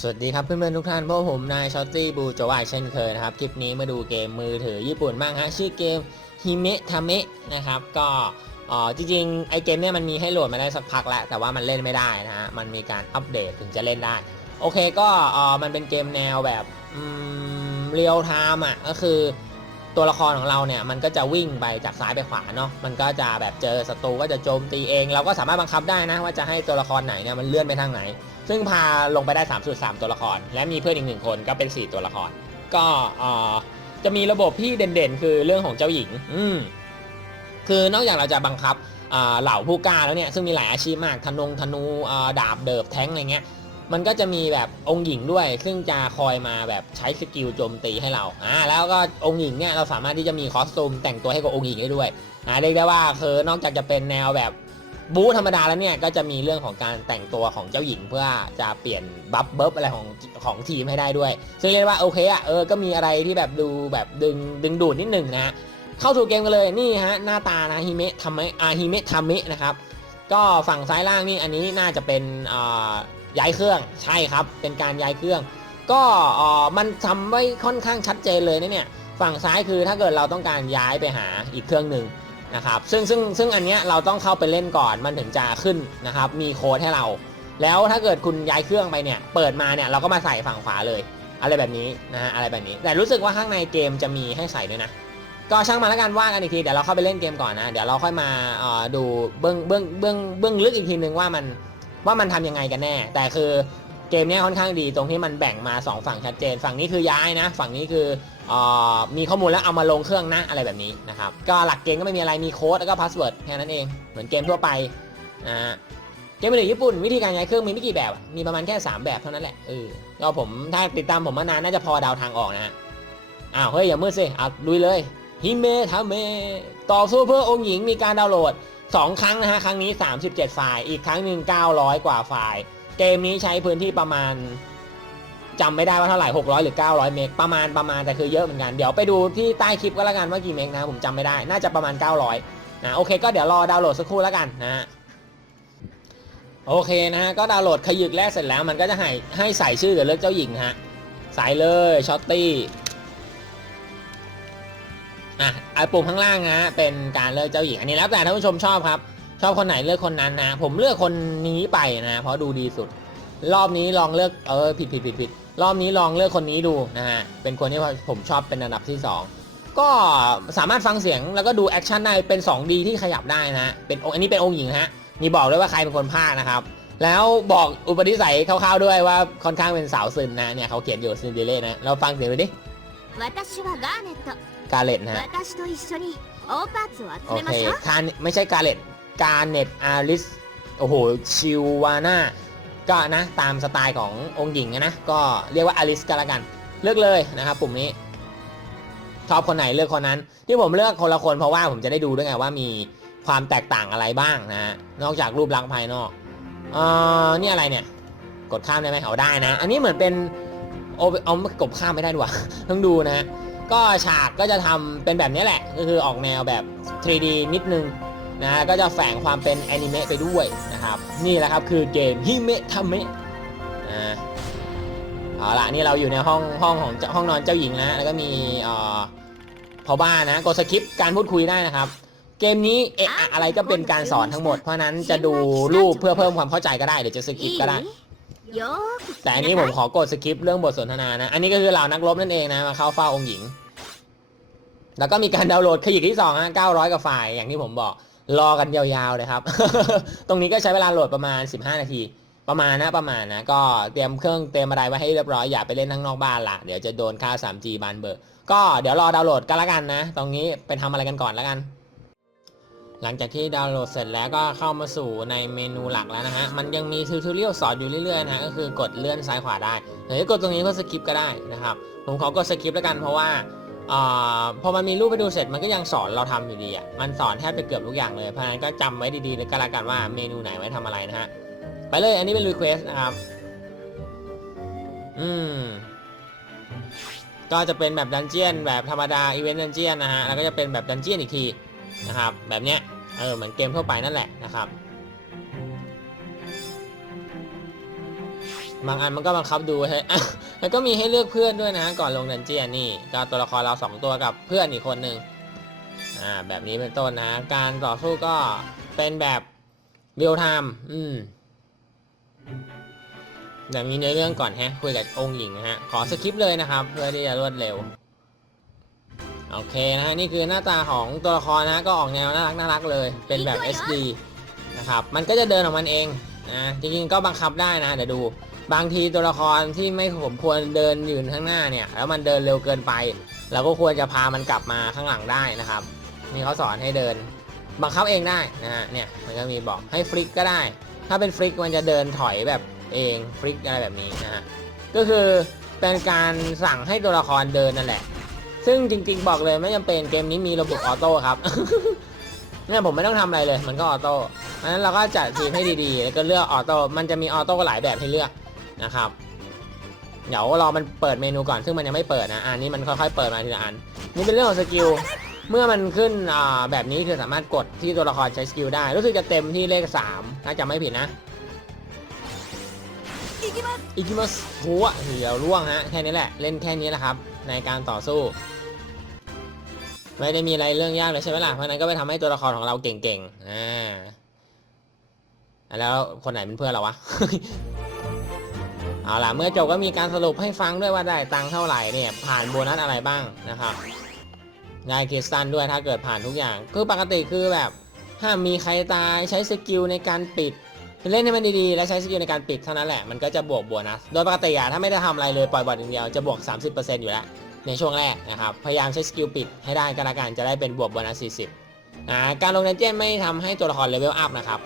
สวัสดีครับเพื่อนๆทุกท่านพวกผมนายช็อตตี้บูโจวายเช่นเคยนะครับ คลิปนี้มาดูเกมมือถือญี่ปุ่นบ้างฮะชื่อเกมฮิเมะทาเมะนะครับ ก็อ่อจริงๆ ไอเกมเนี่ยมันมีให้โหลดมาได้สักพักแล้ว แต่ว่ามันเล่นไม่ได้นะฮะ มันมีการอัปเดตถึงจะเล่นได้ โอเคก็อ่อมันเป็นเกมแนวแบบเรียลไทม์อะก็คือตัวละครของเราเนี่ยมันก็จะวิ่งไปจากซ้ายไปขวาเนาะมันก็จะแบบเจอศัตรูก็จะโจมตีเอง เราก็สามารถบังคับได้นะว่าจะให้ตัวละครไหนเนี่ยมันเลื่อนไปทางไหน ซึ่งพาลงไปได้3สุด3ตัวละคร และมีเพื่อนอีกหนึ่งคนก็เป็น 4 ตัวละคร ก็จะมีระบบที่เด่นๆ คือเรื่องของเจ้าหญิง อืมคือนอกจากเราจะบังคับเหล่าผู้กล้าแล้วเนี่ยซึ่งมีหลายอาชีพมากธนงธนูดาบเดิบแท้งอะไรเงี้ยมันก็จะมีแบบองค์หญิงด้วย ซึ่งจะคอยมาแบบใช้สกิลโจมตีให้เราอ่าแล้วก็องค์หญิงเนี่ยเราสามารถที่จะมีคอสตูมแต่งตัวให้กับองค์หญิงได้ด้วยอ่าเรียกได้ว่าคือนอกจากจะเป็นแนวแบบ บูธรรมดาแล้วเนี่ยก็จะมีเรื่องของการแต่งตัวของเจ้าหญิงเพื่อจะเปลี่ยนบัฟเบิฟอะไรของของทีมให้ได้ด้วย ซึ่งเรียกว่าโอเคอะเออก็มีอะไรที่แบบดูแบบดึงดึงดูดนิดหนึ่งนะ เข้าสู่เกมกันเลยนี่ฮะหน้าตานะฮิเมะทำไมอาฮิเมะทามะนะครับก็ฝั่งซ้ายล่างนี่อันนี้น่าจะเป็นอ่าย้ายเครื่องใช่ครับ เป็นการย้ายเครื่อง ก็อ่อมันทำไว้ค่อนข้างชัดเจนเลยนะเนี่ยฝั่งซ้ายคือถ้าเกิดเราต้องการย้ายไปหาอีกเครื่องหนึ่ง นะครับซึ่งซึ่งซึ่งอันเนี้ยเราต้องเข้าไปเล่นก่อนมันถึงจะขึ้นนะครับ มีโค้ดให้เรา แล้วถ้าเกิดคุณย้ายเครื่องไปเนี่ย เปิดมาเนี่ยเราก็มาใส่ฝั่งขวาเลย อะไรแบบนี้นะฮะอะไรแบบนี้ แต่รู้สึกว่าข้างในเกมจะมีให้ใส่ด้วยนะ ก็ช่างมาแล้วกันว่ากันอีกทีเดี๋ยวเราเข้าไปเล่นเกมก่อนนะ เดี๋ยวเราค่อยมาเอ่อดูเบื้องเบื้องเบื้องเบื้องลึกอีกทีนึงว่ามันว่ามันทำยังไงกันแน่ แต่คือ เกมนี้ค่อนข้างดีตรงที่มันแบ่งมา 2 ฝั่งชัดเจน ฝั่งนี้คือย้ายนะ ฝั่งนี้คืออมีข้อมูลแล้วเอามาลงเครื่องนะอะไรแบบนี้นะครับ ก็หลักเกมก็ไม่มีอะไรมีโค้ดแล้วก็พาสเวิร์ดแค่นั้นเองเหมือนเกมทั่วไปนะฮะเกมมือถือญี่ปุ่นวิธีการย้ายเครื่องมีไม่กี่แบบ มีประมาณแค่ 3 แบบเท่านั้นแหละเออก็ผมถ้าติดตามผมมานานน่าจะพอเดาทางออกนะฮะอ้าวเฮ้ยอย่ามืดสิเอาลุยเลยฮิเมะทาเมะต่อสู้เพื่อองค์หญิงมีการดาวน์โหลด 2 ครั้งนะฮะครั้งนี้ 37 ไฟล์อีกครั้งหนึ่ง900 กว่าไฟล์ เกมนี้ใช้พื้นที่ประมาณจำไม่ได้ว่าเท่าไหร่ 600 หรือ 900 เมกประมาณประมาณแต่คือเยอะเหมือนกัน เดี๋ยวไปดูที่ใต้คลิปก็แล้วกันว่ากี่เมกนะ ผมจำไม่ได้ น่าจะประมาณ 900 นะโอเค ก็เดี๋ยวรอดาวน์โหลดสักครู่แล้วกันนะฮะโอเคนะฮะก็ดาวน์โหลดขยึกแรกเสร็จแล้วมันก็จะให้ให้ใส่ชื่อกับเลือกเจ้าหญิงนะฮะใส่เลยช็อตตี้อะไอปุ่มข้างล่างนะเป็นการเลือกเจ้าหญิงอันนี้แล้วแต่ท่านผู้ชมชอบครับ ชอบคนไหนเลือกคนนั้นนะ ผมเลือกคนนี้ไปนะเพราะดูดีสุด รอบนี้ลองเลือกเออผิดผิดผิดผิดรอบนี้ลองเลือกคนนี้ดูนะฮะเป็นคนที่ผมชอบเป็นอันดับที่ 2 ก็สามารถฟังเสียงแล้วก็ดูแอคชั่นได้เป็น 2D ที่ขยับได้นะเป็นองค์อันนี้เป็นองค์หญิงฮะมีบอกด้วยว่าใครเป็นคนภาคนะครับแล้วบอกอุปนิสัยคร่าวๆด้วยว่าค่อนข้างเป็นสาวซึนนะเนี่ยเขาเขียนอยู่ซินเดเล่นะเราฟังเสียงดูดิกาเลตนะโอเคทานไม่ใช่กาเลต กาเน็ตอาริสโอ้โหชิวาน่าก็นะตามสไตล์ขององค์หญิงนะก็เรียกว่าอาริสก็แล้วกัน เลือกเลยนะครับปุ่มนี้ ชอบคนไหนเลือกคนนั้น ที่ผมเลือกคนละคนเพราะว่าผมจะได้ดูด้วยไงว่ามีความแตกต่างอะไรบ้างนะฮะนอกจากรูปลักษณ์ภายนอกเอ่อนี่อะไรเนี่ย กดข้ามได้ไหมเอาได้นะ อันนี้เหมือนเป็นโอเอากดข้ามไม่ได้ด้วยต้องดูนะก็ฉากก็จะทำเป็นแบบนี้แหละ ก็คือออกแนวแบบ 3D นิดนึง นะก็จะแฝงความเป็นแอนิเมะไปด้วยนะครับ นี่แหละครับคือเกมฮิเมะทามะนะเอาละนี่เราอยู่ในห้องห้องของห้องนอนเจ้าหญิงนะแล้วก็มีเอ่อพอบ้านนะกดสคริปต์การพูดคุยได้นะครับ เกมนี้เอะอะไรก็เป็นการสอนทั้งหมดเพราะนั้นจะดูรูปเพื่อเพิ่มความเข้าใจก็ได้เดี๋ยวจะสคริปต์ก็ได้ แต่อันนี้ผมขอกดสคริปต์เรื่องบทสนทนานะ อันนี้ก็คือเหล่านักรบนั่นเองนะมาเข้าเฝ้าองค์หญิง แล้วก็มีการดาวน์โหลดขยิกที่สองฮะ900กว่าไฟล์อย่างที่ผมบอก รอกันยาวๆเลยครับ ตรงนี้ก็ใช้เวลาโหลดประมาณ 15 นาที ประมาณนะประมาณนะ ก็เตรียมเครื่องเตรียมอะไรไว้ให้เรียบร้อยอย่าไปเล่นทั้งนอกบ้านละเดี๋ยวจะโดนค่า 3G บานเบอร์ ก็เดี๋ยวรอดาวน์โหลดกันละกันนะ ตรงนี้ไปทำอะไรกันก่อนละกัน หลังจากที่ดาวน์โหลดเสร็จแล้วก็เข้ามาสู่ในเมนูหลักแล้วนะฮะ มันยังมีทิวทอเรียลสอนอยู่เรื่อยๆนะก็คือกดเลื่อนซ้ายขวาได้หรือกดตรงนี้เพื่อสกิปก็ได้นะครับ ผมขอกดสกิปแล้วกันเพราะว่า พอมันมีรูปไปดูเสร็จมันก็ยังสอนเราทำอยู่ดีอะมันสอนแทบจะเกือบทุกอย่างเลยเพราะฉะนั้นก็จำไว้ดีๆเลยก็แล้วกันว่าเมนูไหนไว้ทำอะไรนะฮะไปเลยอันนี้เป็นรีเควสนะครับอืมก็จะเป็นแบบดันเจียนแบบธรรมดาอีเวนต์ดันเจียนนะฮะแล้วก็จะเป็นแบบดันเจียนอีกทีนะครับแบบเนี้ยเออเหมือนเกมทั่วไปนั่นแหละนะครับ บางอันมันก็บังคับดูให้แล้วก็มีให้เลือกเพื่อนด้วยนะ ก่อนลงดันเจียนนี่ก็ตัวละครเราสองตัวกับเพื่อนอีกคนหนึ่งอ่าแบบนี้เป็นต้นนะ การต่อสู้ก็เป็นแบบเรียลไทม์อืมแบบนี้เนื้อเรื่องก่อนแฮะคุยกับองค์หญิงนะฮะขอสคริปต์เลยนะครับ เพื่อที่จะรวดเร็วโอเคนะฮะนี่คือหน้าตาของตัวละครนะก็ออกแนวน่ารักน่ารักเลย เป็นแบบ SD นะครับมันก็จะเดินของมันเองนะจริงๆก็บังคับได้นะเดี๋ยวดู บางทีตัวละครที่ไม่สมควรเดินยืนข้างหน้าเนี่ย แล้วมันเดินเร็วเกินไปเราก็ควรจะพามันกลับมาข้างหลังได้นะครับนี่เขาสอนให้เดิน บังคับเองได้นะฮะเนี่ยมันก็มีบอกให้ฟลิกก็ได้ ถ้าเป็นฟลิกมันจะเดินถอยแบบเองฟลิกอะไรแบบนี้นะฮะก็คือเป็นการสั่งให้ตัวละครเดินนั่นแหละ ซึ่งจริงๆบอกเลยไม่จำเป็นเกมนี้มีระบบออโต้ครับเนี่ยผมไม่ต้องทำอะไรเลย มันก็ออโต้อันนั้นเราก็จัดทีมให้ดีๆ แล้วก็เลือกออโต้ มันจะมีออโต้หลายแบบให้เลือก นะครับ เดี๋ยวรอมันเปิดเมนูก่อนซึ่งมันยังไม่เปิดนะอันนี้มันค่อยๆเปิดมาทีละอัน นี่เป็นเรื่องของสกิลเมื่อมันขึ้นอ่าแบบนี้คือสามารถกดที่ตัวละครใช้สกิลได้ รู้สึกจะเต็มที่เลข3ถ้าจำไม่ผิดนะอิกิมัสหัวเหี่ยวร่วงฮะแค่นี้แหละเล่นแค่นี้แหละครับ ในการต่อสู้ ไม่ได้มีอะไรเรื่องยากเลยใช่ไหมล่ะเพราะฉะนั้นก็ไปทำให้ตัวละครของเราเก่งๆอ่าแล้วคนไหนเป็นเพื่อนเราวะ เอาล่ะเมื่อจบก็มีการสรุปให้ฟังด้วยว่าได้ตังค์เท่าไหร่เนี่ยผ่านโบนัสอะไรบ้างนะครับได้คริสตันด้วยถ้าเกิดผ่านทุกอย่าง คือปกติคือแบบห้ามมีใครตายใช้สกิลในการปิดเล่นให้มันดีๆ แล้วใช้สกิลในการปิดเท่านั้นแหละมันก็จะบวกโบนัสโดยปกติอะถ้าไม่ได้ทำอะไรเลยปล่อยบอลอย่างเดียวจะบวก 30%อยู่แล้วในช่วงแรกนะครับพยายามใช้สกิลปิดให้ได้ก็แล้วกันจะได้เป็นบวกโบนัส40อ่าการลงดันเจี้ยนไม่ทำให้ตัวละครเลเวลอัพนะครับ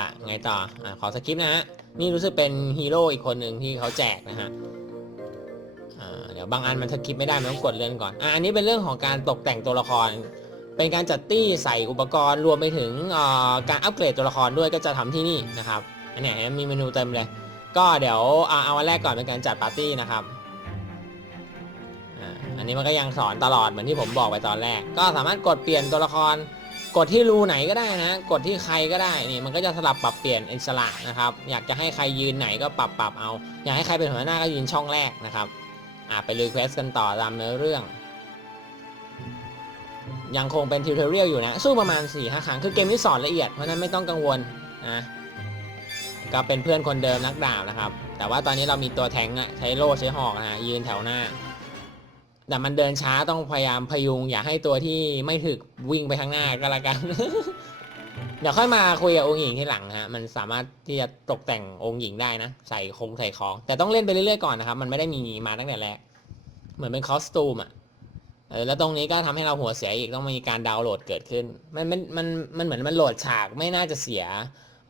ละไงต่ออ่าขอสกิปนะฮะ นี่รู้สึกเป็นฮีโร่อีกคนหนึ่งที่เขาแจกนะฮะเดี๋ยวบางอันมันสกิปไม่ได้มันต้องกดเลื่อนก่อนอ่าอันนี้เป็นเรื่องของการตกแต่งตัวละคร เป็นการจัดตี้ใส่อุปกรณ์รวมไปถึงการอัปเกรดตัวละครด้วยก็จะทำที่นี่นะครับ อันนี้มีเมนูเต็มเลย ก็เดี๋ยวเอาอันแรกก่อนเป็นการจัดปาร์ตี้นะครับอันนี้มันก็ยังสอนตลอดเหมือนที่ผมบอกไปตอนแรก ก็สามารถกดเปลี่ยนตัวละคร กดที่รูไหนก็ได้นะ กดที่ใครก็ได้นี่มันก็จะสลับปรับเปลี่ยนอิสระนะครับ อยากจะให้ใครยืนไหนก็ปรับปรับเอา อยากให้ใครเป็นหัวหน้าก็ยืนช่องแรกนะครับอ่าไปรีเควสกันต่อตามเนื้อเรื่อง ยังคงเป็นทิวเทอเรียลอยู่นะ สู้ประมาณ4ี่ห้าครั้งคือเกมนี้สอนละเอียดเพราะนั้นไม่ต้องกังวลนะก็เป็นเพื่อนคนเดิมนักดาบนะครับ แต่ว่าตอนนี้เรามีตัวแทงค์อะใช้โล่ใช้หอกนะฮะยืนแถวหน้า แต่มันเดินช้าต้องพยายามพยุง อย่าให้ตัวที่ไม่ถึกวิ่งไปข้างหน้าก็แล้วกัน เดี๋ยวค่อยมาคุยกับองค์หญิงที่หลังนะฮะมันสามารถที่จะตกแต่งองค์หญิงได้นะ ใส่คงใส่ของ แต่ต้องเล่นไปเรื่อยๆก่อนนะครับ มันไม่ได้มีมาตั้งแต่แรกเหมือนเป็นคอสตูมอะเออแล้วตรงนี้ก็ทำให้เราหัวเสียอีกต้องมีการดาวน์โหลดเกิดขึ้น มันมันมันมันเหมือนมันโหลดฉากไม่น่าจะเสีย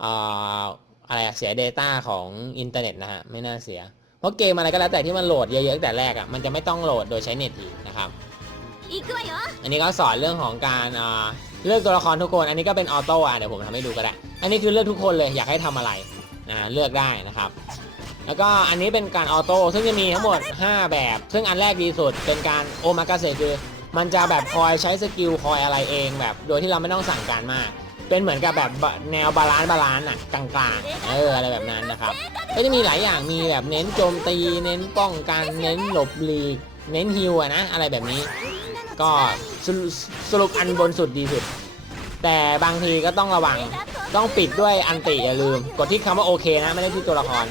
อ่าอะไรเสีย Data ของอินเทอร์เน็ตนะฮะไม่น่าเสีย พราะเกมอะไรก็แล้วแต่ที่มันโหลดเยอะๆแต่แรกอะมันจะไม่ต้องโหลดโดยใช้เน็ตอีกนะครับอันนี้ก็สอนเรื่องของการเลือกตัวละครทุกคน อันนี้ก็เป็นออโต้อะเดี๋ยวผมทำให้ดูก็ได้ อันนี้คือเลือกทุกคนเลยอยากให้ทำอะไรนะเลือกได้นะครับ แล้วก็อันนี้เป็นการออโต้ซึ่งจะมีทั้งหมด 5 แบบ ซึ่งอันแรกดีสุดเป็นการโอมาเกาเซคือมันจะแบบคอยใช้สกิลคอยอะไรเองแบบ โดยที่เราไม่ต้องสั่งการมาก เป็นเหมือนกับแบบแนวบาลานซ์บาลานซ์อะกลางๆ เอออะไรแบบนั้นนะครับ ก็จะมีหลายอย่างมีแบบเน้นโจมตี เน้นป้องกัน เน้นหลบหลีก เน้นฮิวอะนะอะไรแบบนี้ ก็สรุปอันบนสุดดีสุด แต่บางทีก็ต้องระวังต้องปิดด้วยอันติอย่าลืม กดที่คำว่าโอเคนะไม่ได้ที่ตัวละคร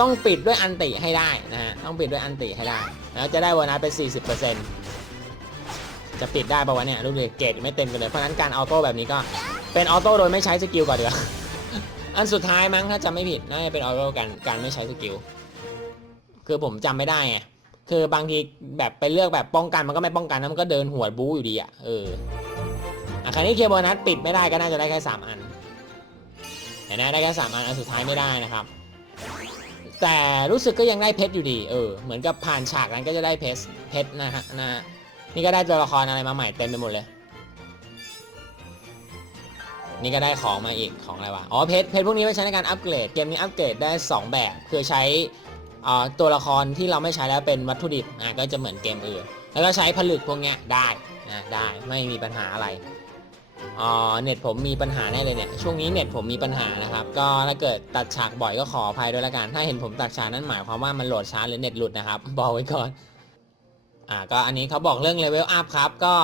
ต้องปิดด้วยอันติให้ได้นะฮะต้องปิดด้วยอันติให้ได้ แล้วจะได้โบนัสเป็น 40% จะปิดได้ปะวะเนี่ยลูกเรือเกตไม่เต็มกันเลยเพราะนั้นการออโต้แบบนี้ก็เป็นออโต้โดยไม่ใช้สกิลก่อนดีกว่าอันสุดท้ายมั้งถ้าจำไม่ผิดน่าจะเป็นออโต้การการไม่ใช้สกิลคือผมจำไม่ได้ไงคือบางทีแบบไปเลือกแบบป้องกันมันก็ไม่ป้องกันนะมันก็เดินหัวบู๊อยู่ดีอะเอออะคราวนี้เคียร์โบนัสปิดไม่ได้ก็น่าจะได้แค่สามอันเห็นไหมได้แค่สามอันอันสุดท้ายไม่ได้นะครับ แต่รู้สึกก็ยังได้เพชรอยู่ดี เออ เหมือนกับผ่านฉากนั้นก็จะได้เพชรเพชรนะฮะนะ นี่ก็ได้ตัวละครอะไรมาใหม่เต็มไปหมดเลย นี่ก็ได้ของมาอีกของอะไรวะ อ๋อเพชรเพชรพวกนี้ไว้ใช้ในการอัปเกรด เกมนี้อัปเกรดได้ 2 แบบ คือใช้ตัวละครที่เราไม่ใช้แล้วเป็นวัตถุดิบ อะก็จะเหมือนเกมอื่น แล้วก็ใช้ผลึกพวกเนี้ยได้นะได้ไม่มีปัญหาอะไรอ๋อเน็ตผมมีปัญหาแน่เลยเนี่ย ช่วงนี้เน็ตผมมีปัญหานะครับ ก็ถ้าเกิดตัดฉากบ่อยก็ขออภัยด้วยละกัน ถ้าเห็นผมตัดฉากนั้นหมายความว่ามันโหลดช้าหรือเน็ตหลุดนะครับ บอกไว้ก่อน อ่าก็อันนี้เขาบอกเรื่องเลเวลอัพครับ ก็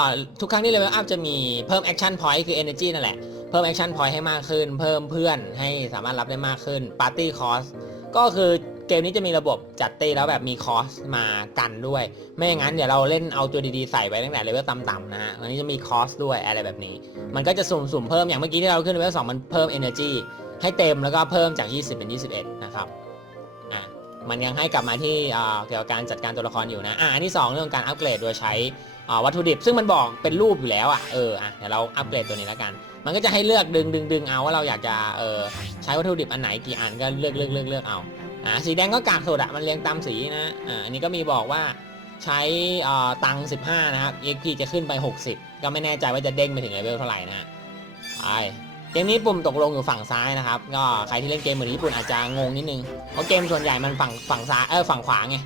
ทุกครั้งที่เลเวลอัพจะมีเพิ่มแอคชั่นพอยต์คือ energy นั่นแหละ เพิ่มแอคชั่นพอยต์ให้มากขึ้น เพิ่มเพื่อนให้สามารถรับได้มากขึ้น party cost ก็คือเกมนี้จะมีระบบจัดตีแล้วแบบมีคอสมากันด้วย ไม่อย่างนั้นเดี๋ยวเราเล่นเอาตัวดีๆใส่ไปตั้งแต่เลเวลต่ำๆนะฮะอันนี้จะมีคอสด้วยอะไรแบบนี้ มันก็จะสุ่มๆเพิ่มอย่างเมื่อกี้ที่เราขึ้นเลเวล2มันเพิ่ม energy ให้เต็มแล้วก็เพิ่มจาก 20 เป็น 21 นะครับ มันยังให้กลับมาที่เกี่ยวกับการจัดการตัวละครอยู่นะอะอันที่2เรื่องการอัปเกรดโดยใช้วัตถุดิบ ซึ่งมันบอกเป็นรูปอยู่แล้วอะเอออะเดี๋ยวเราอัปเกรดตัวนี้แล้วกัน มันก็จะให้เลือกดึงดึงดึงเอาว่าเราอยากจะเออใช้วัตถุดิบอันไหนกี่อันก็เลือกเลือกเลือกเลือกเอาอ่าสีแดงก็กากสุดอะมันเรียงตามสีนะอ่าอันนี้ก็มีบอกว่าใช้ตังค์15นะครับ EXP จะขึ้นไป 60 ก็ไม่แน่ใจว่าจะเด้งไปถึงเลเวลเท่าไหร่นะฮะไป เกมนี้ปุ่มตกลงอยู่ฝั่งซ้ายนะครับ ก็ใครที่เล่นเกมเหมือนญี่ปุ่นอาจจะงงนิดนึง เพราะเกมส่วนใหญ่มันฝั่งฝั่งซ้ายเออฝั่งขวาไง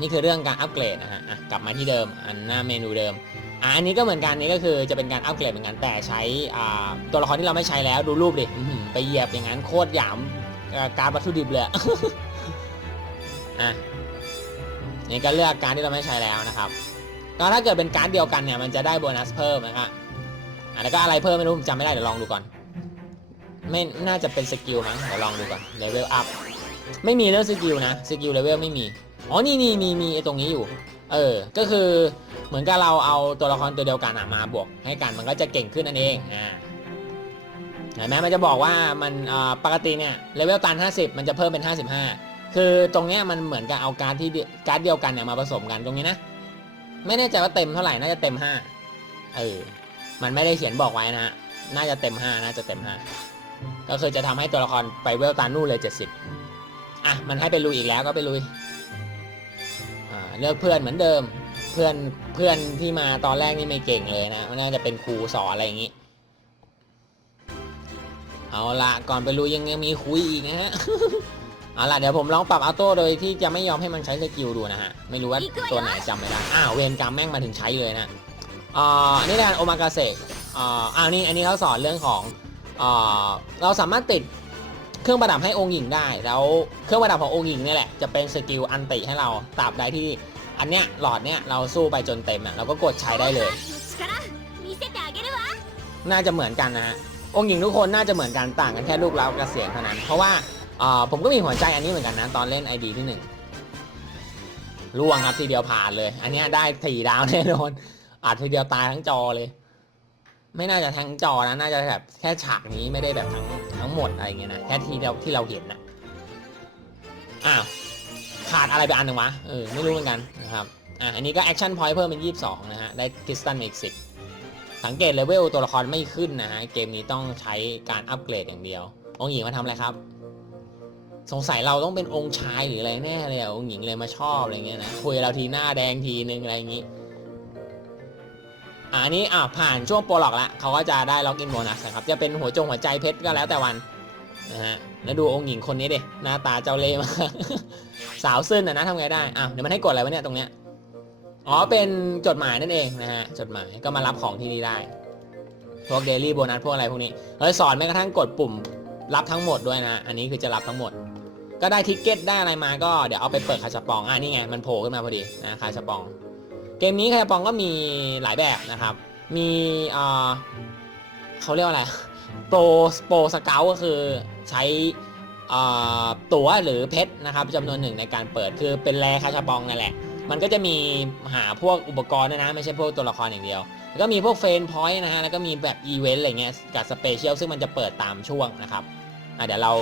นี่คือเรื่องการอัปเกรดนะฮะกลับมาที่เดิม อันหน้าเมนูเดิมอะอันนี้ก็เหมือนกันนี่ก็คือจะเป็นการอัปเกรดเหมือนกันแต่ใช้ตัวละครที่เราไม่ใช้แล้วดูรูปดิไปเหยียบอย่างนั้นโคตรหยามการวัตถุดิบเลยอะนี่ก็เลือกการที่เราไม่ใช้แล้วนะครับก็ถ้าเกิดเป็นการเดียวกันเนี่ยมันจะได้โบนัสเพิ่มนะครับ อะแล้วก็อะไรเพิ่มไม่รู้ผมจำไม่ได้เดี๋ยวลองดูก่อน ไม่น่าจะเป็นสกิลมั้งเดี๋ยวลองดูก่อนเลเวลอัพไม่มีเรื่องสกิลนะสกิลเลเวลไม่มีอ๋อนี่นี่มีมีไอ้ตรงนี้อยู่ เออ ก็คือเหมือนกับเราเอาตัวละครตัวเดียวกันมาบวกให้กันมันก็จะเก่งขึ้นนั่นเองอ่าเห็นไหมมันจะบอกว่ามันอ่าปกติเนี่ยเลเวลตัน 50 มันจะเพิ่มเป็น 55 คือตรงเนี้ยมันเหมือนกับเอาการ์ดที่การ์ดเดียวกันเนี่ยมาผสมกันตรงนี้นะ ไม่แน่ใจว่าเต็มเท่าไหร่น่าจะเต็ม 5 เออ มันไม่ได้เขียนบอกไว้นะฮะ น่าจะเต็ม5น่าจะเต็ม5ก็คือจะทำให้ตัวละครไปเวลตันนู่นเลย70อะ มันให้ไปลุยอีกแล้วก็ไปลุยอ่าเลือกเพื่อนเหมือนเดิม เพื่อนเพื่อนที่มาตอนแรกนี่ไม่เก่งเลยนะน่าจะเป็นครูสอนอะไรอย่างนี้ เอาละก่อนไปรู้ยังยังมีคุยอีกนะฮะ เอาละเดี๋ยวผมลองปรับออโต้โดยที่จะไม่ยอมให้มันใช้สกิลดูนะฮะ ไม่รู้ว่าตัวไหนจำไม่ได้ อ้าวเวรกรรมแม่งมาถึงใช้เลยนะ อ่านี่แทนโอมากาเซะอ่าอันนี้อันนี้เขาสอนเรื่องของเราสามารถติดเครื่องประดับให้องค์หญิงได้ แล้วเครื่องประดับขององค์หญิงเนี่ยแหละจะเป็นสกิลอันติให้เราตราบใดที่อันเนี้ยหลอดเนี้ยเราสู้ไปจนเต็มอะเราก็กดใช้ได้เลย น่าจะเหมือนกันนะฮะองค์หญิงทุกคนน่าจะเหมือนกันต่างกันแค่ลูกเล้ากระเสียงเท่านั้น เพราะว่าผมก็มีหัวใจอันนี้เหมือนกันนะตอนเล่น ID ที่หนึ่งล่วงครับทีเดียวผ่านเลย อันนี้ได้สี่ดาวแน่นอน อัดทีเดียวตายทั้งจอเลย ไม่น่าจะทั้งจอนะน่าจะแบบแค่ฉากนี้ไม่ได้แบบทั้งทั้งหมดอะไรเงี้ยนะแค่ทีเดียวที่เราเห็นนะอ้าวขาดอะไรไปอันหนึ่งวะเออไม่รู้เหมือนกันนะครับอะอันนี้ก็แอคชั่นพอยต์เพิ่มเป็น 22 นะฮะ ได้คริสตัลอีก10สังเกตเลเวลตัวละครไม่ขึ้นนะฮะ เกมนี้ต้องใช้การอัปเกรดอย่างเดียว องค์หญิงมาทำอะไรครับ สงสัยเราต้องเป็นองค์ชายหรืออะไรแน่เลยอะองค์หญิงเลยมาชอบอะไรเงี้ยนะ คุยเราทีหน้าแดงทีนึงอะไรอย่างงี้ อ่าอันนี้อ่าผ่านช่วงโปรล็อกแล้วเขาก็จะได้ล็อกอินโบนัสนะครับ จะเป็นหัวจงหัวใจเพชรก็แล้วแต่วันนะฮะแล้วดูองค์หญิงคนนี้ดิหน้าตาเจ้าเล่ห์มากสาวซึ้นนะนะทำไงได้อ้าวเดี๋ยวมันให้กดอะไรวะเนี่ยตรงเนี้ยอ๋อเป็นจดหมายนั่นเองนะฮะจดหมายก็มารับของที่นี่ได้พวกเดลี่โบนัสพวกอะไรพวกนี้เฮ้ยสอนแม้กระทั่งกดปุ่มรับทั้งหมดด้วยนะ อันนี้คือจะรับทั้งหมด ก็ได้ทิกเก็ตได้อะไรมาก็เดี๋ยวเอาไปเปิดคาชาปองอ่านี่ไงมันโผล่ขึ้นมาพอดีนะคาชาปอง เกมนี้คาชาปองก็มีหลายแบบนะครับ มีเขาเรียกว่าอะไรโปรโปรสเกลก็คือใช้ตั๋วหรือเพชรนะครับจำนวนหนึ่งในการเปิดคือเป็นแรคาชาปองนั่นแหละ มันก็จะมีหาพวกอุปกรณ์ด้วยนะ ไม่ใช่พวกตัวละครอย่างเดียว แล้วก็มีพวกเฟนพอยต์นะฮะ แล้วก็มีแบบอีเวนต์อะไรเงี้ยกับสเปเชียลซึ่งมันจะเปิดตามช่วงนะครับเดี๋ยวเรา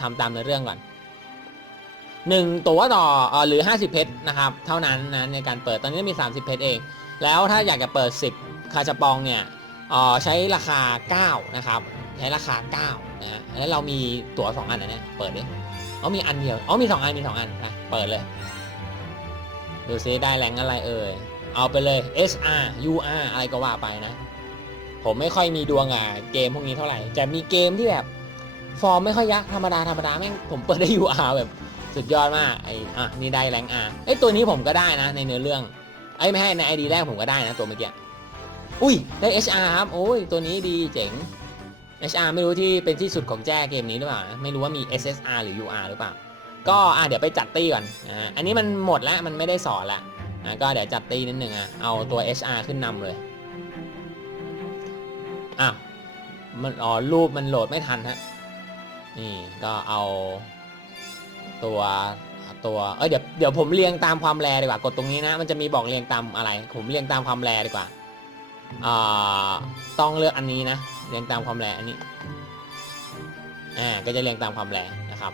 ทำตามในอเรื่องก่อน หนึ่งตัวต่อเอ่อหรือ 50 เพชรนะครับ เท่านั้นนะในการเปิดตอนนี้มี 30 เพชรเอง แล้วถ้าอยากจะเปิด 10 คาชาปองเนี่ยเอ่อใช้ราคา 9 นะครับ ใช้ราคา 9 นะฮะแล้วเรามีตั๋ว2 อันนะเนี่ยเปิดดิอ๋อมีอันเดียวอ๋อมี 2 อันมี 2 อันไปเปิดเลย ดูซิได้แรงอะไรเอ่ย เอาไปเลย SR UR อะไรก็ว่าไปนะ ผมไม่ค่อยมีดวงอะเกมพวกนี้เท่าไหร่ จะมีเกมที่แบบ ฟอร์มไม่ค่อยยักษ์ธรรมดาธรรมดาแม่งผมเปิดได้ UR แบบ สุดยอดมากไอ้อะนี่ได้แรง R ไอ้ตัวนี้ผมก็ได้นะในเนื้อเรื่องไอ้ไม่ให้ใน ID แรกผมก็ได้นะตัวเมื่อกี้อุ้ยได้ HR ครับโอ้ยตัวนี้ดีเจ๋ง HR ไม่รู้ที่เป็นที่สุดของแจ้เกมนี้หรือเปล่าไม่รู้ว่ามี SSR หรือ UR หรือเปล่าก็อะเดี๋ยวไปจัดตี้ก่อนนะฮะอันนี้มันหมดแล้วมันไม่ได้สอนละนะก็เดี๋ยวจัดตี้นิดนึงอะเอาตัว HR ขึ้นนำเลยอ้าวมันอ๋อรูปมันโหลดไม่ทันฮะนี่ก็เอา ตัวตัว เอ้ยเดี๋ยวเดี๋ยวผมเรียงตามความแรดีกว่ากดตรงนี้นะ มันจะมีบอกเรียงตามอะไร ผมเรียงตามความแรดีกว่าอ่าต้องเลือกอันนี้นะเรียงตามความแรอันนี้อ่าก็จะเรียงตามความแรนะครับ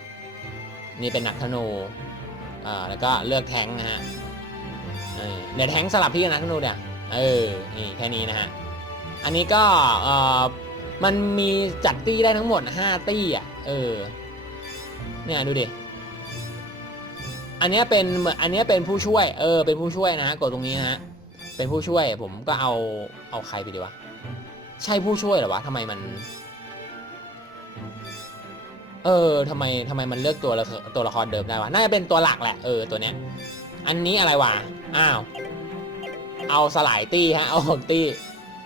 นี่เป็นหนักธนูอ่าแล้วก็เลือกแทงนะฮะเดี๋ยวแทงสลับที่กับนักธนูเนี่ยเออนี่แค่นี้นะฮะอันนี้ก็เออมันมีจัดตี้ได้ทั้งหมด 5 ตี้อะเออเนี่ยดูดิ อันนี้เป็นเหมือนอันนี้เป็นผู้ช่วย เออ เป็นผู้ช่วยนะกดตรงนี้นะฮะ เป็นผู้ช่วย ผมก็เอาเอาใครไปดีวะ ใช่ผู้ช่วยเหรอวะทำไมมัน เออทำไมทำไมมันเลือกตัวละตัวละครเดิมได้วะ น่าจะเป็นตัวหลักแหละ เออ ตัวเนี้ย อันนี้อะไรวะ อ้าว เอาสลายตี้ฮะ เอาหกตี้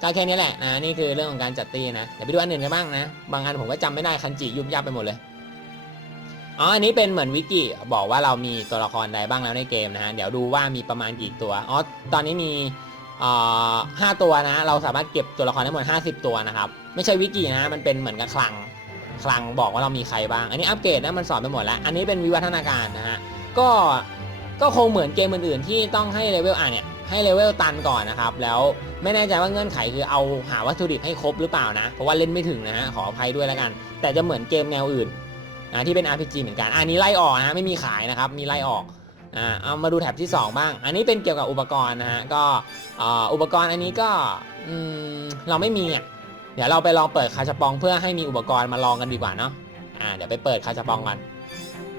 ก็แค่นี้แหละนะ นี่คือเรื่องของการจัดตี้นะ เดี๋ยวไปดูอันอื่นกันบ้างนะ บางอันผมก็จำไม่ได้คันจิยุบยับไปหมดเลย อ๋อ อันนี้เป็นเหมือนวิกิบอกว่าเรามีตัวละครใดบ้างแล้วในเกมนะฮะ เดี๋ยวดูว่ามีประมาณกี่ตัว อ๋อ ตอนนี้มีห้าตัวนะ เราสามารถเก็บตัวละครได้หมด 50 ตัวนะครับ ไม่ใช่วิกินะ มันเป็นเหมือนกับคลัง คลังบอกว่าเรามีใครบ้าง อันนี้อัปเกรดนะมันสอนไปหมดแล้ว อันนี้เป็นวิวัฒนาการนะฮะ ก็ ก็คงเหมือนเกมอื่นๆ ที่ต้องให้เลเวลอะเนี่ย ให้เลเวลตันก่อนนะครับ แล้วไม่แน่ใจว่าเงื่อนไขคือเอาหาวัตถุดิบให้ครบหรือเปล่านะ เพราะว่าเล่นไม่ถึงนะฮะ ขออภัยด้วยแล้วกัน แต่จะเหมือนเกมแนวอื่น นะที่เป็น RPG เหมือนกัน อันนี้ไล่ออกนะไม่มีขายนะครับ มีไล่ออกอ่าเอามาดูแท็บที่ 2 บ้าง อันนี้เป็นเกี่ยวกับอุปกรณ์นะฮะก็อุปกรณ์อันนี้ก็อืมเราไม่มีอะเดี๋ยวเราไปลองเปิดคาชาปองเพื่อให้มีอุปกรณ์มาลองกันดีกว่าเนาะอ่าเดี๋ยวไปเปิดคาชาปองกัน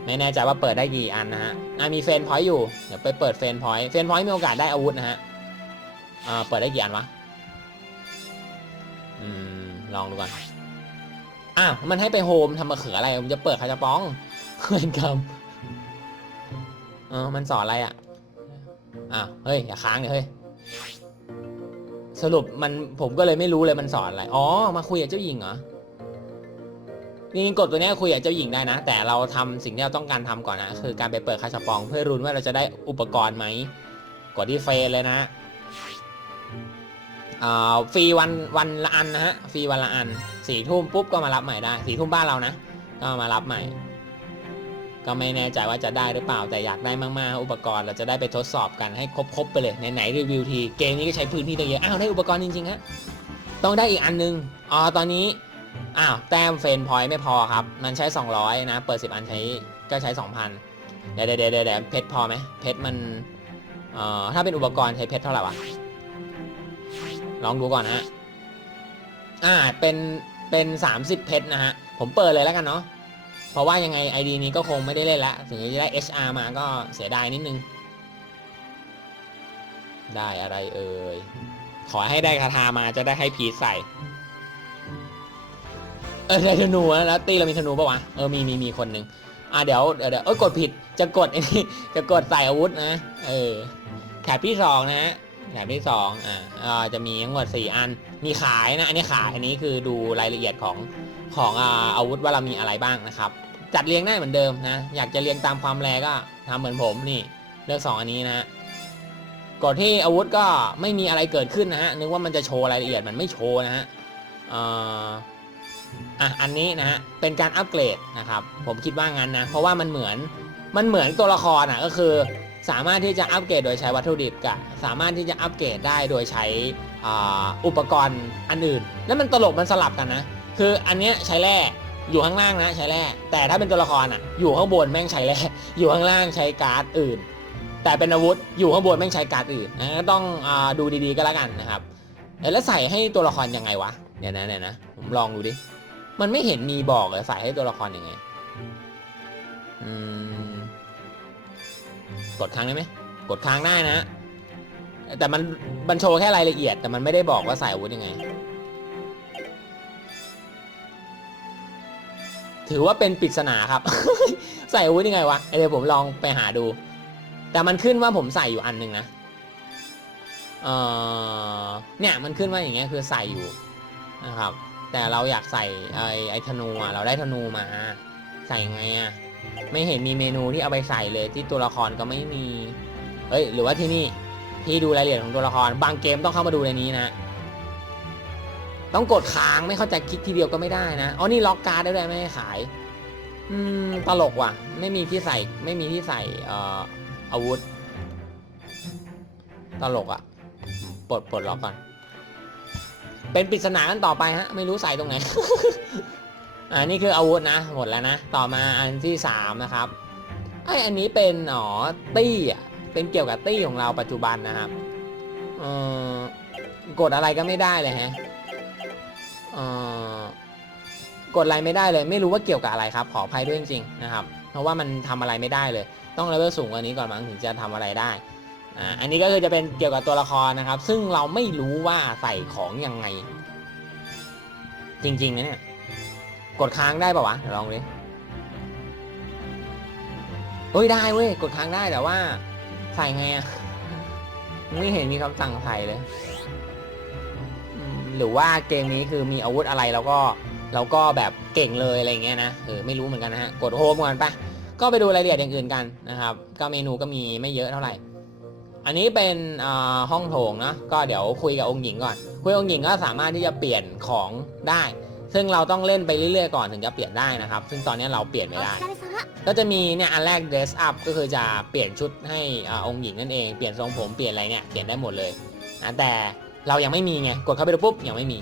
ไม่แน่ใจว่าเปิดได้กี่อันนะฮะอ่ามีเฟนพอยต์อยู่เดี๋ยวไปเปิดเฟนพอยต์เฟนพอยต์มีโอกาสได้อาวุธนะฮะอ่าเปิดได้กี่อันวะอืมลองดูก่อน อ้าวมันให้ไปโฮมทำมาเขืออะไรผมจะเปิดคาชาปองเพื่อนคำเออมันสอนอะไรอะอ้าวเฮ้ยอย่าค้างเลยเฮ้ยสรุปมันผมก็เลยไม่รู้เลยมันสอนอะไรอ๋อมาคุยกับเจ้าหญิงเหรอจริงกดตัวนี้คุยกับเจ้าหญิงได้นะ แต่เราทำสิ่งที่เราต้องการทำก่อนนะ คือการไปเปิดคาชปอง เพื่อรุนว่าเราจะได้อุปกรณ์ไหมกดที่เฟซเลยนะ ฟรีวันวันละอันนะฮะฟรีวันละอันสี่ทุ่มปุ๊บก็มารับใหม่ได้สี่ทุ่มบ้านเรานะ ก็มารับใหม่ ก็ไม่แน่ใจว่าจะได้หรือเปล่าแต่อยากได้มากๆ อุปกรณ์เราจะได้ไปทดสอบกันให้ครบๆไปเลยไหนๆรีวิวทีเกมนี้ก็ใช้พื้นที่ตั้งเยอะอ้าวได้อุปกรณ์จริงๆฮะต้องได้อีกอันนึงอ๋อตอนนี้อ้าวแต้มเฟนพอยต์ไม่พอครับ มันใช้ 200 นะ เปิด 10 อันใช้ก็ใช้ 2,000เดดเดี๋ยวเดี๋ยวเดี๋ยวเพชรพอไหมเพชรมันเอ่อถ้าเป็นอุปกรณ์ใช้เพชรเท่าไหร่วะ ลองดูก่อนฮะ อ่า เป็น เป็น30เพชรนะฮะ ผมเปิดเลยแล้วกันเนาะ เพราะว่ายังไง ID นี้ก็คงไม่ได้เล่นละ ถึงจะได้ HR มาก็เสียดายนิดนึง ได้อะไรเอ่ย ขอให้ได้คาถามาจะได้ให้พีชใส่ เออได้ธนูแล้วตีเรามีธนูปะวะ เออ มีมีมีคนหนึ่งอะเดี๋ยวเดี๋ยวเดี๋ยวเออกดผิดจะกดไอ้นี่จะกดใส่อาวุธนะ เออแถบที่สองนะฮะ แถบที่สองอ่าจะมีทั้งหมดสี่อัน มีขายนะ อันนี้ขาย อันนี้คือดูรายละเอียดของของอาอาวุธว่าเรามีอะไรบ้างนะครับ จัดเรียงได้เหมือนเดิมนะ อยากจะเรียงตามความแรงก็ทำเหมือนผมนี่ เลือกสองอันนี้นะกดที่อาวุธก็ไม่มีอะไรเกิดขึ้นนะฮะ นึกว่ามันจะโชว์รายละเอียดมันไม่โชว์นะฮะอ่าอะอันนี้นะฮะ เป็นการอัปเกรดนะครับ ผมคิดว่างั้นนะ เพราะว่ามันเหมือน มันเหมือนตัวละครอะ ก็คือ สามารถที่จะอัปเกรดโดยใช้วัตถุดิบกับสามารถที่จะอัปเกรดได้โดยใช้อุปกรณ์อันอื่นแล้วมันตลกมันสลับกันนะ คืออันเนี้ยใช้แร่อยู่ข้างล่างนะใช้แร่แต่ถ้าเป็นตัวละครอะ อยู่ข้างบนแม่งใช้แร่อยู่ข้างล่างใช้การ์ดอื่น แต่เป็นอาวุธอยู่ข้างบนแม่งใช้การ์ดอื่นนะก็ต้องอดูดีๆก็แล้วกันนะครับแล้วใส่ให้ตัวละครยังไงวะเดี๋ยนะเดี๋ยนะผมลองดูดิมันไม่เห็นมีบอกเลยใส่ให้ตัวละครยังไงอืม กดค้างได้ไหมกดค้างได้นะ แต่มันมันโชว์แค่รายละเอียด แต่มันไม่ได้บอกว่าใส่อาวุธยังไง ถือว่าเป็นปริศนาครับ ใส่อาวุธยังไงวะเดี๋ยวผมลองไปหาดู แต่มันขึ้นว่าผมใส่อยู่อันหนึ่งนะเออเนี่ยมันขึ้นมาอย่างเงี้ยคือใส่อยู่นะครับ แต่เราอยากใส่ไอ้ไอ้ธนูอะเราได้ธนูมา ใส่ยังไงอะ ไม่เห็นมีเมนูที่เอาไปใส่เลยที่ตัวละครก็ไม่มีเฮ้ย หรือว่าที่นี่ที่ดูรายละเอียดของตัวละคร บางเกมต้องเข้ามาดูในนี้นะ ต้องกดค้างไม่เข้าใจคลิกทีเดียวก็ไม่ได้นะอ๋อนี่ล็อกการ์ดได้ด้วยไม่ให้ขาย อืมตลกว่ะ ไม่มีที่ใส่ ไม่มีที่ใส่เอ่ออาวุธ ตลกอะ่ะปลดปลดล็อกก่อน เป็นปริศนากันต่อไปฮะ ไม่รู้ใส่ตรงไหน อ่านี่คืออาวุธนะ หมดแล้วนะ ต่อมาอันที่สามนะครับไออันนี้เป็นอ๋อตี้อะเป็นเกี่ยวกับตี้ของเราปัจจุบันนะครับเออกดอะไรก็ไม่ได้เลยฮะเออกดอะไรไม่ได้เลย ไม่รู้ว่าเกี่ยวกับอะไรครับ ขออภัยด้วยจริงๆนะครับ เพราะว่ามันทำอะไรไม่ได้เลย ต้องเลเวลสูงกว่านี้ก่อนมั้งถึงจะทำอะไรได้อ่าอันนี้ก็คือจะเป็นเกี่ยวกับตัวละครนะครับ ซึ่งเราไม่รู้ว่าใส่ของยังไง จริงๆนะเนี่ย กดค้างได้ป่าวะเดี๋ยวลองดิเอ้ยได้เว้ยกดค้างได้แต่ว่า ใส่ไงอะไม่เห็นมีคำสั่งใส่เลย หรือว่าเกมนี้คือมีอาวุธอะไรแล้วก็เราก็แบบเก่งเลยอะไรเงี้ยนะเออไม่รู้เหมือนกันนะฮะกดโฮมก่อนไปก็ไปดูรายละเอียดอย่างอื่นกันนะครับ ก็เมนูก็มีไม่เยอะเท่าไหร่ อันนี้เป็นห้องโถงนะก็เดี๋ยวคุยกับองค์หญิงก่อน คุยกับองค์หญิงก็สามารถที่จะเปลี่ยนของได้ ซึ่งเราต้องเล่นไปเรื่อยๆก่อนถึงจะเปลี่ยนได้นะครับ ซึ่งตอนนี้เราเปลี่ยนไม่ได้ ก็จะมีเนี่ยอันแรก dress up ก็คือจะเปลี่ยนชุดให้องค์หญิงนั่นเอง เปลี่ยนทรงผมเปลี่ยนอะไรเนี่ยเปลี่ยนได้หมดเลยนะแต่เรายังไม่มีไงกดเข้าไปดูปุ๊บยังไม่มี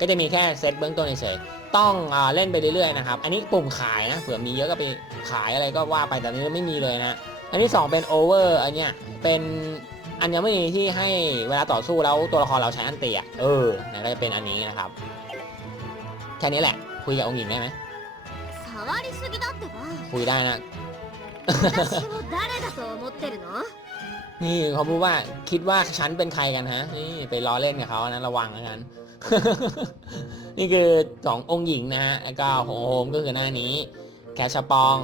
ก็จะมีแค่เซตเบื้องต้นเฉยต้องเล่นไปเรื่อยๆนะครับ อันนี้ปุ่มขายนะ เผื่อมีเยอะก็ไปขายอะไรก็ว่าไป แต่นี้ไม่มีเลยนะ อันที่ 2 เป็นโอเวอร์อันเนี้ย เป็นอันยังไม่มีที่ให้เวลาต่อสู้แล้วตัวละครเราใช้อันเตียเออนั่นก็จะเป็นอันนี้นะครับ แค่นี้แหละ คุยกับองค์หญิงได้ไหม 触りすぎだってば คุยได้นะ 私を誰だと思ってるの นี่เขาพูดว่าคิดว่าฉันเป็นใครกันฮะ นี่ไปล้อเล่นกับเขานะระวังนะกัน นี่คือสององค์หญิงนะฮะ แล้วก็โฮมก็คือหน้านี้ แคชปอง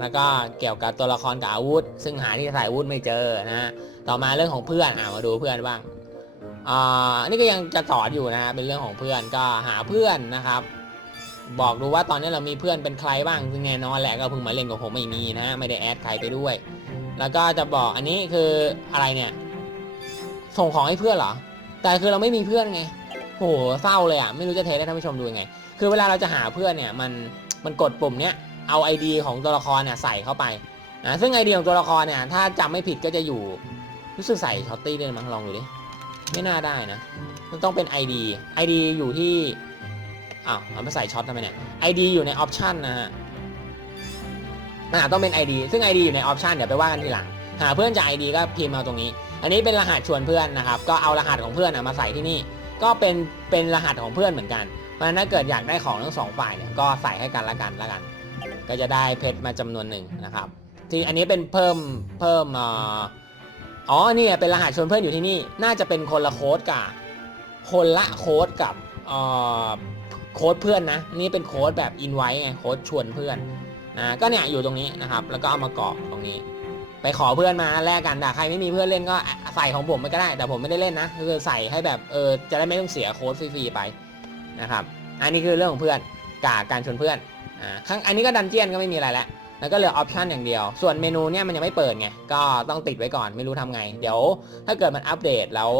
แล้วก็เกี่ยวกับตัวละครกับอาวุธ ซึ่งหาที่ใส่อาวุธไม่เจอนะฮะ ต่อมาเรื่องของเพื่อนอ่ามาดูเพื่อนบ้าง อ่าอันนี้ก็ยังจะสอนอยู่นะฮะ เป็นเรื่องของเพื่อน ก็หาเพื่อนนะครับ บอกดูว่าตอนนี้เรามีเพื่อนเป็นใครบ้างซึ่งแน่นอนแหละก็เพิ่งมาเล่นกับผมไม่มีนะฮะไม่ได้แอดใครไปด้วย แล้วก็จะบอกอันนี้คืออะไรเนี่ย ส่งของให้เพื่อนเหรอ แต่คือเราไม่มีเพื่อนไงโหเศร้าเลยอะไม่รู้จะเทสให้ท่านผู้ชมดูยังไง คือเวลาเราจะหาเพื่อนเนี่ยมันมันกดปุ่มเนี้ยเอา ID ของตัวละครเนี่ยใส่เข้าไปนะซึ่ง ID ของตัวละครเนี่ยถ้าจำไม่ผิดก็จะอยู่รู้สึกใส่ช็อตตี้ด้วยมั้งลองดูดิไม่น่าได้นะมันต้องเป็น ID ID อยู่ที่ อ้าวเอาไปใส่ช็อตทำไมเนี่ย ID อยู่ในออปชันนะฮะอ่าต้องเป็น ID ซึ่ง ID อยู่ในออปชันเดี๋ยวไปว่ากันทีหลัง หาเพื่อนจาก ID ก็พิมพ์เอาตรงนี้ อันนี้เป็นรหัสชวนเพื่อนนะครับ ก็เอารหัสของเพื่อนอมาใส่ที่นี่ ก็เป็นเป็นรหัสของเพื่อนเหมือนกันเพราะฉะนั้นถ้าเกิดอยากได้ของทั้งสองฝ่ายเนี่ยก็ใส่ให้กันละกันละกัน ก็จะได้เพชรมาจำนวนหนึ่งนะครับ ที่อันนี้เป็นเพิ่มเพิ่มอ่ออ๋อนี่เป็นรหัสชวนเพื่อนอยู่ที่นี่ น่าจะเป็นคนละโค้ดกับคนละโค้ดกับอ่อ โค้ดเพื่อนนะนี่เป็นโค้ดแบบอินไว้ไงโค้ดชวนเพื่อนนะก็เนี่ยอยู่ตรงนี้นะครับ แล้วก็เอามากรอกตรงนี้ ไปขอเพื่อนมาแลกกันแต่ใครไม่มีเพื่อนเล่นก็ใส่ของผมไปก็ได้ แต่ผมไม่ได้เล่นนะคือใส่ให้แบบเออจะได้ไม่ต้องเสียโค้ดฟรีๆไปนะครับอันนี้คือเรื่องของเพื่อนกาการชวนเพื่อนอ่าข้างอันนี้ก็ดันเจียนก็ไม่มีอะไรแล้วแล้วก็เหลือออปชันอย่างเดียว ส่วนเมนูเนี่ยมันยังไม่เปิดไง ก็ต้องติดไว้ก่อน ไม่รู้ทำไง เดี๋ยว ถ้าเกิดมันอัปเดตแล้ว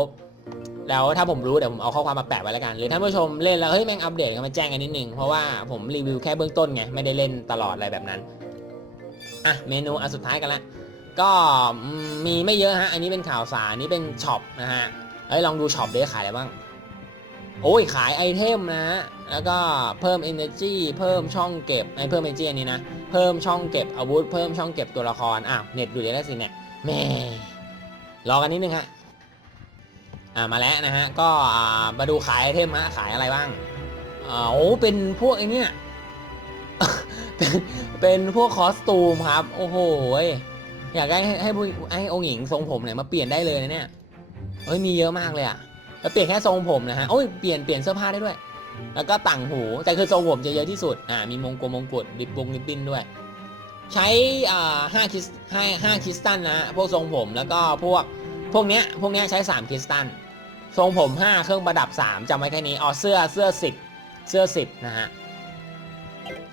แล้วถ้าผมรู้เดี๋ยวผมเอาข้อความมาแปะไว้แล้วกันหรือท่านผู้ชมเล่นแล้วเฮ้ยแม่งอัปเดตก็มาแจ้งกันนิดนึงเพราะว่าผมรีวิวแค่เบื้องต้นไงไม่ได้เล่นตลอดอะไรแบบนั้นอะเมนูอันสุดท้ายกันละก็มีไม่เยอะฮะอันนี้เป็นข่าวสารนี้เป็นช็อปนะฮะเฮ้ยลองดูช็อปได้ขายอะไรบ้างโอ้ยขายไอเทมนะฮะแล้วก็เพิ่ม energy เพิ่มช่องเก็บไอเพิ่ม energy อันนี้นะเพิ่มช่องเก็บอาวุธเพิ่มช่องเก็บตัวละครอ้าวเน็ตดูเดี๋ยวได้สิเนี่ยแม่รอกันนิดนึงฮะ อ่ามาแล้วนะฮะ ก็อ่ามาดูขายไอเทมฮะขายอะไรบ้างอ่าโอ้เป็นพวกไอเนี้ยเป็นเป็นพวกคอสตูมครับ โอ้โหยอยากให้ให้ให้ผู้ให้องค์หญิงทรงผมเนี่ยมาเปลี่ยนได้เลยนะเนี่ยเฮ้ยมีเยอะมากเลยอะแล้วเปลี่ยนแค่ทรงผมนะฮะโอ้ยเปลี่ยนเปลี่ยนเสื้อผ้าได้ด้วย แล้วก็ต่างหูแต่คือทรงผมจะเยอะที่สุดอ่ามีมงกุฎมงกุฎริบบงริบบิ้นด้วย ใช้อ่าห้าคิสห้าห้าคริสตัลนะพวกทรงผมแล้วก็พวก พวกเนี้ยพวกเนี้ยใช้ 3 คริสตัลทรงผม 5 เครื่องประดับ 3จำไว้แค่นี้อ๋อเสื้อเสื้อ 10 เสื้อ 10 นะฮะ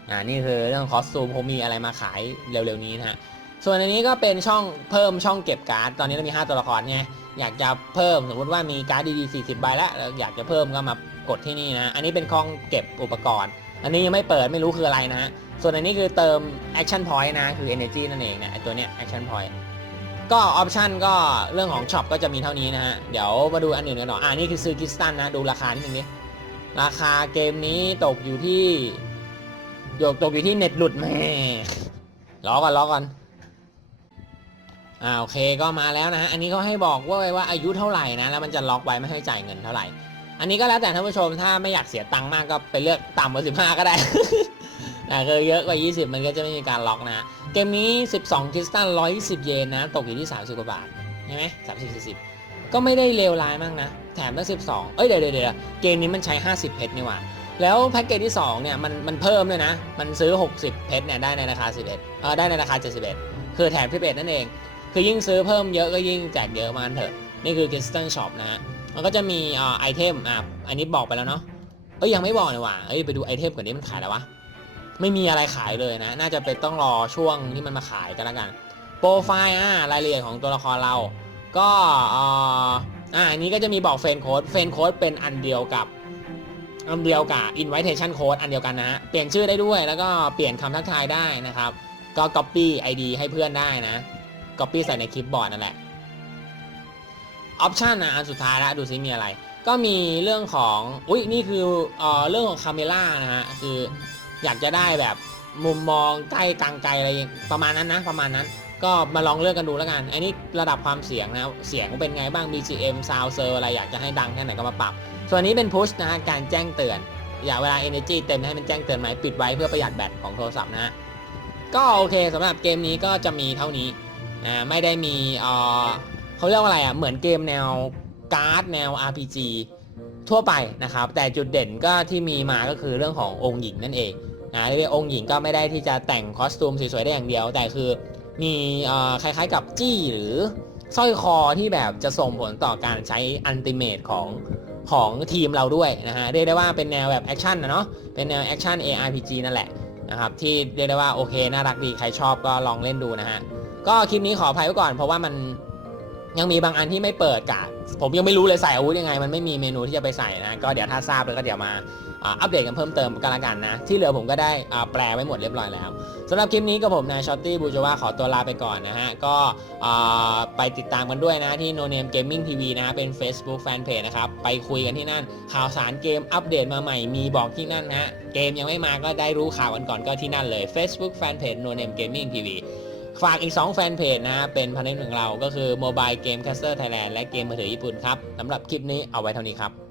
อ่านี่คือเรื่องคอสตูมผมมีอะไรมาขายเร็วๆนี้นะฮะส่วนอันนี้ก็เป็นช่องเพิ่มช่องเก็บการ์ดตอนนี้เรามี 5 ตัวละครไงอยากจะเพิ่มสมมติว่ามีการ์ดดีๆ40 ใบแล้วแล้วอยากจะเพิ่มก็มากดที่นี่นะอันนี้เป็นช่องเก็บอุปกรณ์ อันนี้ยังไม่เปิดไม่รู้คืออะไรนะฮะส่วนอันนี้คือเติม Action Point นะคือ Energy นั่นเองนะไอตัวเนี้ย Action Point ก็ออปชันก็เรื่องของช็อปก็จะมีเท่านี้นะฮะ เดี๋ยวมาดูอันอื่นกันหน่อยอ่านี่คือซื้อคิสตันนะ ดูราคานิดนึงดิราคาเกมนี้ตกอยู่ที่โยกตกอยู่ที่เน็ตหลุดแม่รอก่อนรอก่อนอ่าโอเคก็มาแล้วนะฮะ อันนี้เขาให้บอกว่าไว้ว่าอายุเท่าไหร่นะ แล้วมันจะล็อกไว้ไม่ให้จ่ายเงินเท่าไหร่ อันนี้ก็แล้วแต่ท่านผู้ชมถ้าไม่อยากเสียตังค์มากก็ไปเลือกต่ำกว่า15ก็ได้ นะคือเยอะกว่า 20 มันก็จะไม่มีการล็อกนะ เกมนี้ 12 คริสตัล 120 เยนนะ ตกอยู่ที่ 30 กว่าบาท ใช่ไหม30 40 ก็ไม่ได้เลวร้ายมากนะ แถมตั้ง 12 เอ้ยเดี๋ยวเดี๋ยวเดี๋ยวเกมนี้มันใช้ 50 เพชรนี่หว่า แล้วแพ็กเกจที่ 2 เนี่ย มันมันเพิ่มด้วยนะ มันซื้อ 60 เพชรเนี่ย ได้ในราคา 11เออได้ในราคา 71 คือแถม11นั่นเอง คือยิ่งซื้อเพิ่มเยอะก็ยิ่งแจกเยอะมางั้นเถอะ นี่คือ Crystal Shop นะฮะ มันก็จะมีอ่าไอเทม อะ อันนี้บอกไปแล้วเนาะ เอ้ยยังไม่บอกเลยว่ะเอ้ยไปดูไอเทมก่อนนี้มันขายแล้ววะ ไม่มีอะไรขายเลยนะ น่าจะเป็นต้องรอช่วงที่มันมาขายกันแล้วกัน โปรไฟล์อ่ารายละเอียดของตัวละครเรา ก็อ่าอันนี้ก็จะมีบอกเฟนโค้ดเฟนโค้ดเป็นอันเดียวกับอันเดียวกับ invitation code อันเดียวกันนะฮะ เปลี่ยนชื่อได้ด้วย แล้วก็เปลี่ยนคำทักทายได้นะครับ ก็ copy ID ให้เพื่อนได้นะ copy ใส่ในคลิปบอร์ดนั่นแหละออปชันนะอันสุดท้ายล้วดูซิมีอะไร ก็มีเรื่องของ อุ้ยนี่คือเอ่อเรื่องของคาเมล่านะฮะ คือ อยากจะได้แบบมุมมองใกล้กลางไกลอะไรประมาณนั้นนะ ประมาณนั้น ก็มาลองเลือกกันดูแล้วกัน อันนี้ระดับความเสียงนะเสียงเป็นไงบ้าง BGM Sound s e r อะไรอยากจะให้ดังแค่ไหนก็มาปรับ ส่วนนี้เป็น push นะฮะการแจ้งเตือน อย่าเวลา energy เต็มให้มันแจ้งเตือนไหมปิดไว้เพื่อประหยัดแบตของโทรศัพท์นะฮะก็โอเคสำหรับเกมนี้ก็จะมีเท่านี้อ่าไม่ได้มีเอ่อเขาเรียกว่าอะไรอะเหมือนเกมแนวการ์ดแนว RPG ทั่วไปนะครับ แต่จุดเด่นก็ที่มีมาก็คือเรื่องขององค์หญิงนั่นเอง นะเรียกองค์หญิงก็ไม่ได้ที่จะแต่งคอสตูมสวยๆได้อย่างเดียว แต่คือมีอคล้ายๆกับจี้หรือสร้อยคอที่แบบจะส่งผลต่อการใช้อันติเมตของของทีมเราด้วยนะฮะเรียกได้ว่าเป็นแนวแบบแอคชั่นนะเนาะเป็นแนวแอคชั่น ARPG นั่นแหละนะครับที่เรียกได้ว่าโอเคน่ารักดีใครชอบก็ลองเล่นดูนะฮะก็คลิปนี้ขออภัยไว้ก่อน เพราะว่ามันยังมีบางอันที่ไม่เปิดกะผมยังไม่รู้เลยใส่อาวุธยังไง มันไม่มีเมนูที่จะไปใส่นะก็เดี๋ยวถ้าทราบแล้วก็เดี๋ยวมา อัปเดตกันเพิ่มเติมกันละกันนะ ที่เหลือผมก็ได้แปลไว้หมดเรียบร้อยแล้วสำหรับคลิปนี้ก็ผมนายช็อตตี้บูจว่าขอตัวลาไปก่อนนะฮะ ก็ไปติดตามกันด้วยนะที่ No Name Gaming TV นะฮะเป็น Facebook Fanpage นะครับ ไปคุยกันที่นั่น ข่าวสารเกมอัปเดตมาใหม่มีบอกที่นั่นนะฮะเกมยังไม่มาก็ได้รู้ข่าวกันก่อนก็ที่นั่นเลย Facebook Fanpage No Name Gaming TV ฝากอีก 2 แฟนเพจนะฮะเป็นพันธมิตรของเราก็คือ Mobile Game Caster Thailand และเกมมือถือญี่ปุ่นครับสำหรับคลิปนี้เอาไว้เท่านี้ครับ